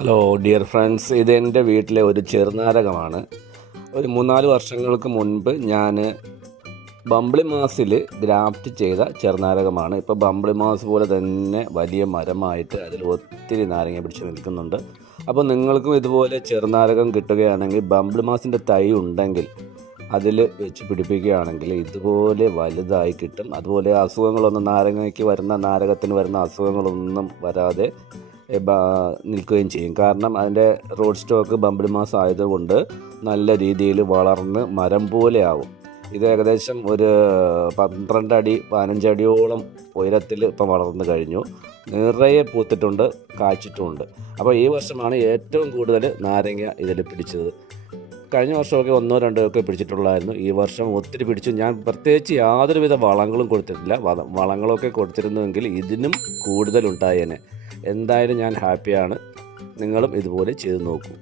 Hello dear friends, ഇതെൻ്റെ വീട്ടിലെ ഒരു ചെറുനാരകമാണ്. ഒരു 3-4 വർഷങ്ങൾക്ക് മുൻപ് ഞാൻ ബംബിളി മാസിൽ ഗ്രാഫ്റ്റ് ചെയ്ത ചെറുനാരകമാണ്. ഇപ്പോൾ ബംബിളി മാസ് പോലെ തന്നെ വലിയ മരമായിട്ട് അതിൽ ഒത്തിരി നാരങ്ങ പിടിച്ച് നിൽക്കുന്നുണ്ട്. അപ്പോൾ നിങ്ങൾക്കും ഇതുപോലെ ചെറുനാരകം കിട്ടുകയാണെങ്കിൽ, ബംബിളി മാസിൻ്റെ തൈ ഉണ്ടെങ്കിൽ അതിൽ വെച്ച് പിടിപ്പിക്കുകയാണെങ്കിൽ ഇതുപോലെ വലുതായി കിട്ടും. അതുപോലെ അസുഖങ്ങളൊന്നും നാരകത്തിന് വരുന്ന അസുഖങ്ങളൊന്നും വരാതെ നിൽക്കുകയും ചെയ്യും. കാരണം അതിൻ്റെ റോഡ് സ്റ്റോക്ക് ബംബിളി മാസ് ആയതുകൊണ്ട് നല്ല രീതിയിൽ വളർന്ന് മരം പോലെ ആവും. ഇത് ഏകദേശം ഒരു 12 അടി 15 അടിയോളം ഉയരത്തിൽ ഇപ്പം വളർന്നു കഴിഞ്ഞു. നിറയെ പൂത്തിട്ടുണ്ട്, കായ്ച്ചിട്ടുമുണ്ട്. അപ്പോൾ ഈ വർഷമാണ് ഏറ്റവും കൂടുതൽ നാരങ്ങ ഇതിൽ പിടിച്ചത്. കഴിഞ്ഞ വർഷമൊക്കെ 1-2 ഒക്കെ പിടിച്ചിട്ടുള്ളായിരുന്നു. ഈ വർഷം ഒത്തിരി പിടിച്ചു. ഞാൻ പ്രത്യേകിച്ച് യാതൊരുവിധ വളങ്ങളും കൊടുത്തിട്ടില്ല. വളങ്ങളൊക്കെ കൊടുത്തിരുന്നുവെങ്കിൽ ഇതിനും കൂടുതലുണ്ടായേനെ. എന്തായാലും ഞാൻ ഹാപ്പിയാണ്. നിങ്ങളും ഇതുപോലെ ചെയ്ത് നോക്കൂ.